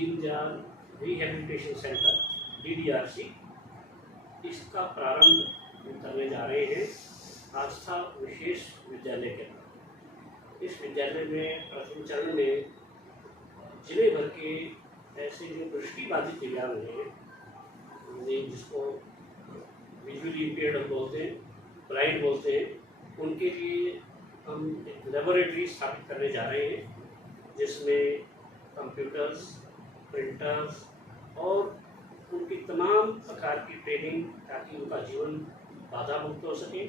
Deendayal rehabilitation centre DDRC, इसका प्रारंभ करने जा रहे हैं आस्था विशेष विद्यालय के अंदर। इस विद्यालय में प्रथम चरण में जिले भर के ऐसे जो दृष्टिबाधित दिव्यांग हैं, जिसको विजुअली इम्पेयर्ड हम बोलते हैं, ब्लाइंड बोलते हैं, उनके लिए हम एक लेबोरेटरी स्थापित करने जा रहे हैं, जिसमें कंप्यूटर्स, प्रिंटर्स और उनकी तमाम प्रकार की ट्रेनिंग, ताकि उनका जीवन बाधा मुक्त हो सके,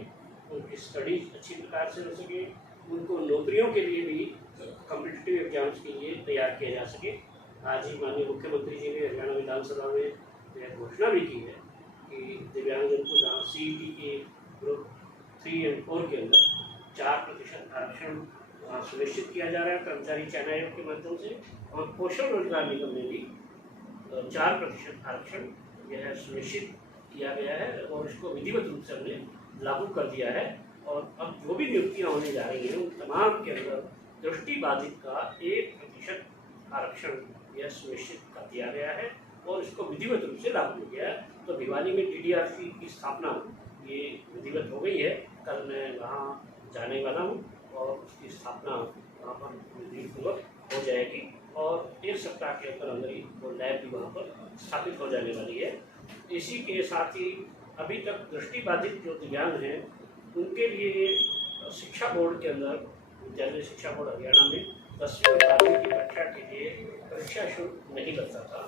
उनकी स्टडीज अच्छी प्रकार से हो सके, उनको नौकरियों के लिए भी कॉम्पिटिटिव एग्जाम्स के लिए तैयार किया जा सके। आज ही माननीय मुख्यमंत्री जी ने हरियाणा विधानसभा में यह घोषणा भी की है कि दिव्यांगजन को जहाँ CET के ग्रुप 3 और 4 के अंदर 4% आरक्षण सुनिश्चित किया जा रहा है कर्मचारी चयन आयोग के माध्यम से, और कौशल रोजगार निगम में भी 4% आरक्षण यह सुनिश्चित किया गया है और इसको विधिवत रूप से हमने लागू कर दिया है। और अब जो भी नियुक्तियाँ होने जा रही हैं उन तमाम के अंदर दृष्टिबाधित का 1% आरक्षण यह सुनिश्चित कर दिया गया है और इसको विधिवत रूप से लागू हो गया है। तो भिवानी में DDRC की स्थापना ये विधिवत हो गई है। कल मैं वहाँ जाने वाला हूँ और उसकी स्थापना वहाँ पर विधिपूर्वक हो जाएगी और 1 सप्ताह के अंदर ही वो लैब भी वहाँ पर स्थापित हो जाने वाली है। इसी के साथ ही अभी तक दृष्टिबाधित जो दिव्यांग हैं उनके लिए शिक्षा बोर्ड के अंदर, विद्यालय शिक्षा बोर्ड हरियाणा में 10वीं और 12वीं की कक्षा के लिए परीक्षा शुल्क नहीं लगता था।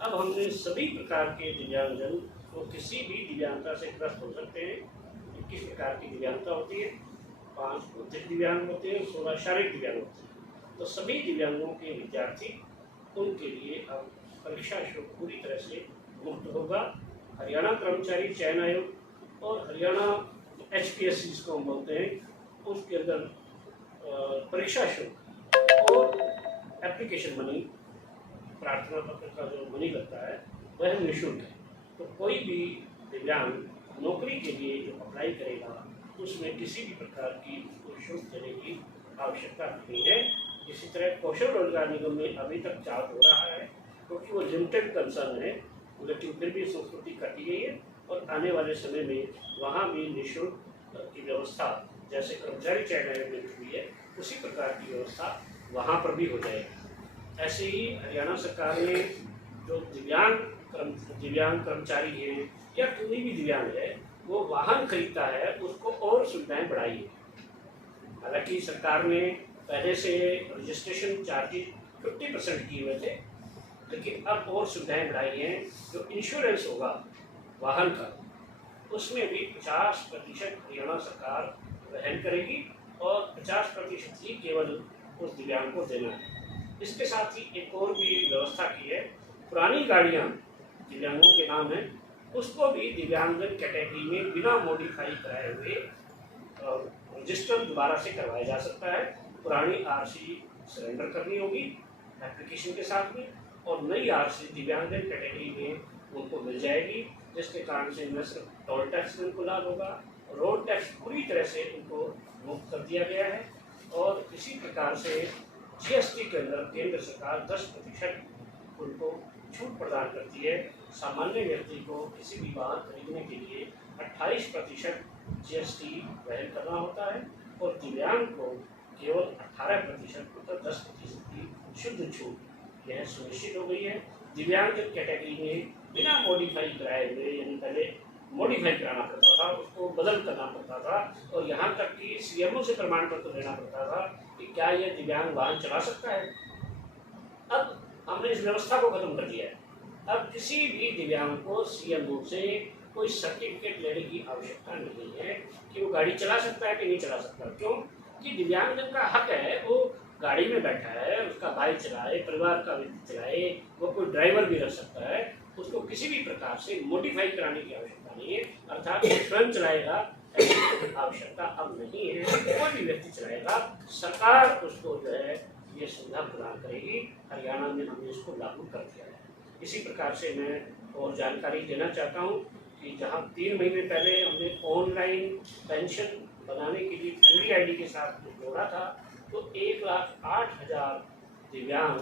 अब हमने सभी प्रकार के दिव्यांगजन वो किसी भी दिव्यांगता से ग्रस्त हो सकते हैं। 21 प्रकार की दिव्यांगता होती है, 5 बौद्धिक दिव्यांग होते हैं, 16 शारीरिक दिव्यांग होते हैं। तो सभी दिव्यांगों के विद्यार्थी, उनके लिए अब परीक्षा शुल्क पूरी तरह से मुक्त होगा। हरियाणा कर्मचारी चयन आयोग और हरियाणा HPSC जिसको हम बोलते हैं, उसके अंदर परीक्षा शुल्क और एप्लीकेशन मनी, प्रार्थना पत्र का जो मनी लगता है वह निःशुल्क है। तो कोई भी दिव्यांग नौकरी के लिए जो अप्लाई करेगा उसमें किसी भी प्रकार की उसको शुल्क देने की आवश्यकता नहीं है। इसी तरह कौशल रोजगार निगम में अभी तक चार्ज हो रहा है क्योंकि वो लिमिटेड कंसर्न है, लेकिन फिर भी संस्कृति काटी गई है और आने वाले समय में वहाँ भी निःशुल्क की व्यवस्था जैसे कर्मचारी चयन आयोग में हुई है उसी प्रकार की व्यवस्था वहाँ पर भी हो जाएगी। ऐसे ही हरियाणा सरकार ने जो दिव्यांग कर्मचारी हैं या कोई भी दिव्यांग है वो वाहन खरीदता है उसको और सुविधाएं बढ़ाई है। हालांकि सरकार ने पहले से रजिस्ट्रेशन चार्जेज 50% किए हुए थे, लेकिन अब और सुविधाएं बढ़ाई हैं। जो इंश्योरेंस होगा वाहन का उसमें भी 50% हरियाणा सरकार वहन करेगी और 50% ही केवल उस दिव्यांग को देना है। इसके साथ ही एक और भी व्यवस्था की है, पुरानी गाड़ियाँ दिव्यांगों के नाम है उसको भी दिव्यांगजन कैटेगरी में बिना मॉडिफाई कराए हुए रजिस्टर दोबारा से करवाया जा सकता है। पुरानी RC सरेंडर करनी होगी एप्लीकेशन के साथ में और नई RC दिव्यांगजन कैटेगरी में उनको मिल जाएगी, जिसके कारण से न सिर्फ टोल टैक्स में उनको लाभ होगा, रोड टैक्स पूरी तरह से उनको मुक्त कर दिया गया है। और इसी प्रकार से GST के अंदर केंद्र सरकार 10% उनको छूट प्रदान करती है। सामान्य व्यक्ति को किसी भी वाहन खरीदने के लिए 28% GST वहन करना होता है और दिव्यांग को केवल 18% मतलब 10% की शुद्ध छूट यह सुनिश्चित हो गई है। दिव्यांग कैटेगरी में बिना मॉडिफाई कराए हुए, यानी पहले मॉडिफाई कराना पड़ता था, उसको बदल करना पड़ता था और यहाँ तक कि CMO से प्रमाण पत्र लेना पड़ता था कि क्या यह दिव्यांग वाहन चला सकता है। अब हमने इस व्यवस्था को खत्म कर दिया है। अब किसी भी दिव्यांग को CMO से कोई सर्टिफिकेट लेने की आवश्यकता नहीं है कि वो गाड़ी चला सकता है कि नहीं चला सकता। क्यों कि दिव्यांगजन का हक है, वो गाड़ी में बैठा है, उसका बाइक चलाए, परिवार का व्यक्ति चलाए, वो कोई ड्राइवर भी रख सकता है, उसको किसी भी प्रकार से मॉडिफाई कराने की आवश्यकता नहीं है। अर्थात वो स्वयं चलाएगा ऐसी आवश्यकता अब नहीं है, कोई भी व्यक्ति चलाएगा, सरकार उसको जो है ये सुविधा प्रदान करेगी। हरियाणा में हमने इसको लागू कर दिया है। इसी प्रकार से मैं और जानकारी देना चाहता हूँ कि जहाँ 3 महीने पहले हमने ऑनलाइन पेंशन बनाने के लिए फैमिली ID के साथ जोड़ा था, तो 1,08,000 दिव्यांग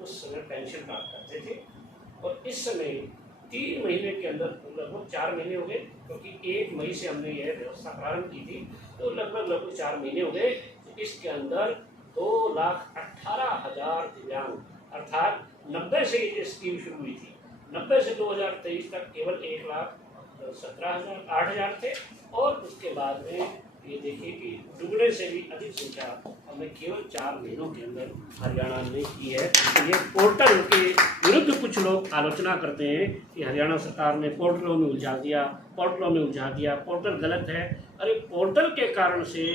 उस समय पेंशन प्राप्त करते थे। और इस समय 3 महीने के अंदर, लगभग 4 महीने हो गए, क्योंकि 1 मई से हमने यह व्यवस्था प्रारंभ की थी, तो लगभग 4 महीने हो गए। इसके अंदर 2,18,000 दिव्यांग, अर्थात 90 से ये स्कीम शुरू हुई थी, 90 से 2023 तक केवल 1,17,000 8,000 थे। और उसके बाद में ये देखिए कि दुगने से भी अधिक संख्या हमने केवल 4 महीनों के अंदर हरियाणा ने की है। तो ये पोर्टल के विरुद्ध कुछ लोग आलोचना करते हैं कि हरियाणा सरकार ने पोर्टलों में उलझा दिया, पोर्टल गलत है। अरे पोर्टल के कारण से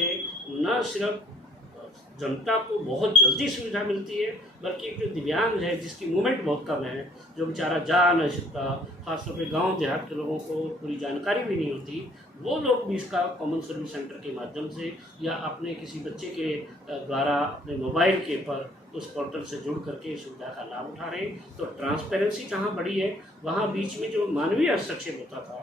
न सिर्फ जनता को बहुत जल्दी सुविधा मिलती है, बल्कि जो दिव्यांग है, जिसकी मूवमेंट बहुत कम है, जो बेचारा जा नहीं सकता, खासतौर पे गांव देहात के लोगों को पूरी जानकारी भी नहीं होती, वो लोग भी इसका कॉमन सर्विस सेंटर के माध्यम से या अपने किसी बच्चे के द्वारा अपने मोबाइल के पर उस पोर्टल से जुड़ करके सुविधा का लाभ उठा रहे हैं। तो ट्रांसपेरेंसी जहाँ बढ़ी है, वहाँ बीच में जो मानवीय हस्तक्षेप होता था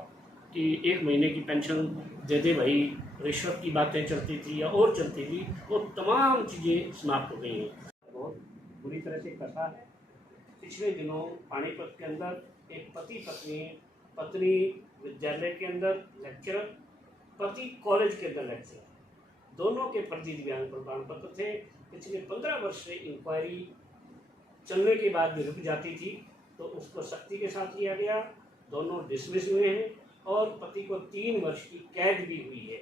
कि 1 महीने की पेंशन दे दे भाई, रिश्वत की बातें चलती थी या और चलती थी, वो तमाम चीज़ें समाप्त हो गई हैं। बहुत बुरी तरह से कसा है। पिछले दिनों पानीपत के अंदर एक पत्नी विद्यालय के अंदर लेक्चरर, पति कॉलेज के अंदर लेक्चरर, दोनों के फर्जी दिव्यांग प्रमाण पत्र थे। पिछले 15 वर्ष से इंक्वायरी चलने के बाद भी रुक जाती थी, तो उसको सख्ती के साथ लिया गया। दोनों डिसमिस हुए हैं और पति को 3 वर्ष की कैद भी हुई है।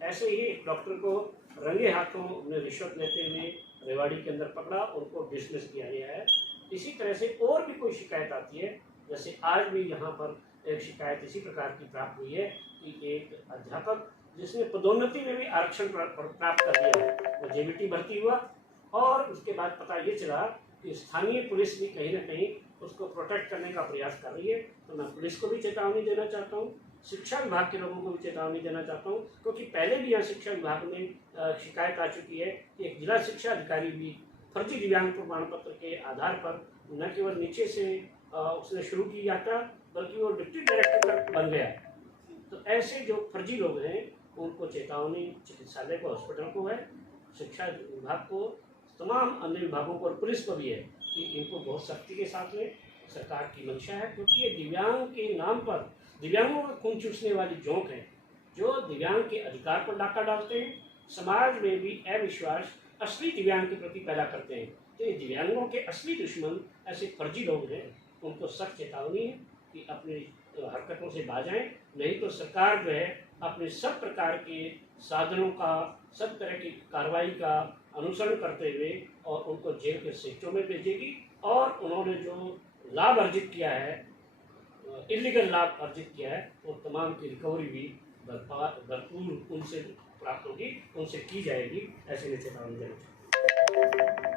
ऐसे ही एक डॉक्टर को रंगे हाथों में रिश्वत लेते हुए रेवाड़ी के अंदर पकड़ा, उनको डिसमिस किया गया है। इसी तरह से और भी कोई शिकायत आती है, जैसे आज भी यहाँ पर एक शिकायत इसी प्रकार की प्राप्त हुई है कि एक अध्यापक जिसने पदोन्नति में भी आरक्षण प्राप्त कर लिया है, वो जेबीटी भर्ती हुआ और उसके बाद पता ये चला कि स्थानीय पुलिस भी कहीं ना कहीं उसको प्रोटेक्ट करने का प्रयास कर रही है। तो मैं पुलिस को भी चेतावनी देना चाहता हूँ, शिक्षा विभाग के लोगों को भी चेतावनी देना चाहता हूँ, क्योंकि पहले भी यहाँ शिक्षा विभाग में शिकायत आ चुकी है कि एक जिला शिक्षा अधिकारी भी फर्जी दिव्यांग प्रमाण पत्र के आधार पर न केवल नीचे से उसने शुरू किया था, बल्कि वो डिप्टी डायरेक्टर तक बन गया। तो ऐसे जो फर्जी लोग हैं उनको चेतावनी चिकित्सालय को, हॉस्पिटल को है, शिक्षा विभाग को, तमाम अन्य विभागों को और पुलिस को भी है कि इनको बहुत सख्ती के साथ में सरकार की मंशा है, क्योंकि ये दिव्यांग के नाम पर दिव्यांगों का खून चूसने वाली जोंक है, जो दिव्यांग के अधिकार पर डाका डालते हैं, समाज में भी अविश्वास असली दिव्यांग के प्रति पैदा करते हैं। तो ये दिव्यांगों के असली दुश्मन ऐसे फर्जी लोग हैं, उनको सख्त चेतावनी है कि अपनी हरकतों से बाज आएं, नहीं तो सरकार जो है अपने सब प्रकार के साधनों का, सब तरह की कार्रवाई का अनुसरण करते हुए और उनको जेल के सेक्टरों में भेजेगी। और उन्होंने जो लाभ अर्जित किया है, इलीगल लाभ अर्जित किया है, वो तमाम की रिकवरी भी भरपूर उनसे प्राप्त होगी, उनसे की जाएगी। ऐसे में चेतावनी देना चाहिए।